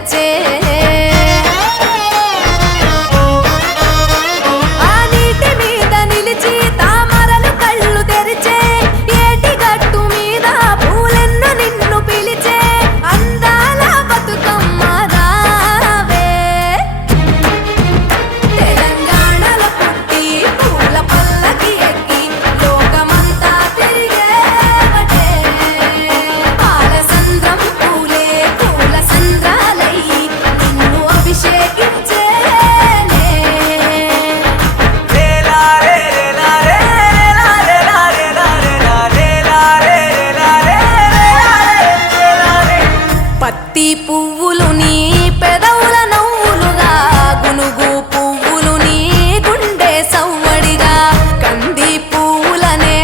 తెచ్చే పువ్వులు నీ పెదవుల నవ్వులుగా గునుగు పువ్వులు నీ గుండె సవ్వడిగా కంది పువ్వులనే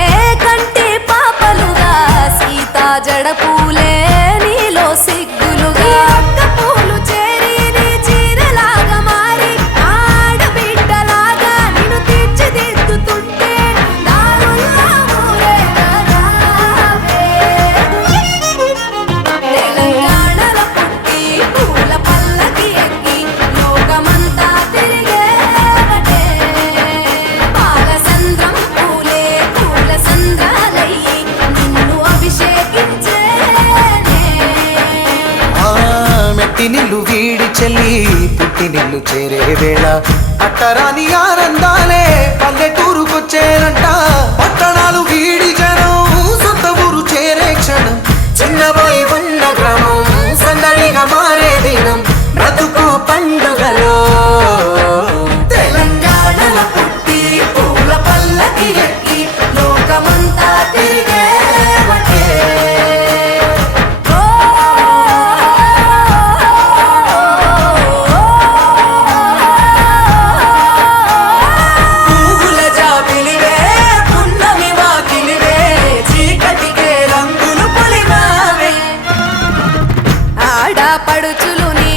కంటి పాపలుగా సీతా జడ పూలే నీలో సిగ్గులుగా పూలు చేరి నీ చీరలాగా మారి ఆడబిడ్డలాగా నిన్ను తీర్చిదిద్దుతుంటే దారుల్లా నిల్లు వీడి చెల్లి పుట్టి నిల్లు చేరే వేళ అట్టరాని ఆనందాలే పల్లెటూరుకొచ్చేనంట పట్టణాలు వీడి జనం సొంత ఊరు చేరే క్షణం చిన్నబోయి ఉన్న గ్రామం సందడిగా మారే దినం బ్రతుకు పండుగలో తెలంగాణల పుట్టి పూల పల్లకి ఎక్కి లోకమంతా తిరిగే పడుచులు నీ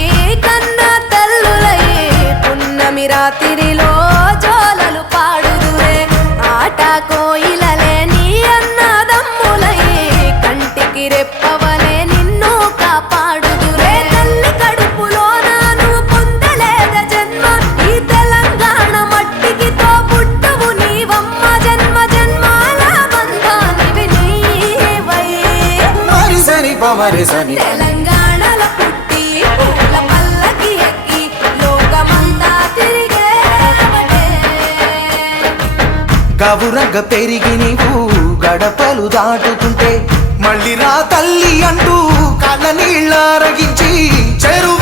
కన్న తల్లులయ్యే పున్నమి రాత్రిలో జోలలు పాడుదురే ఆట కోయిలలే నీ అన్నదమ్ములయ్యే కంటికి రెప్పవలే నిన్ను కాపాడుదురే తల్లి కడుపులో నాను పొందలేద జన్మ ఈ తెలంగాణ మట్టికి తో పుట్టవు నీవమ్మ జన్మ జన్మాల బంధానివి నీవై మరిసని పమరిసని తెలంగాణల పుట్టి పూల పల్లకి ఎక్కి లోకమంతా తిరిగే గవురగ పెరిగి నీవు గడపలు దాటుతుంటే మళ్ళీ రా తల్లి అంటూ కళ్ళ నీళ్ళ రగించి చెరు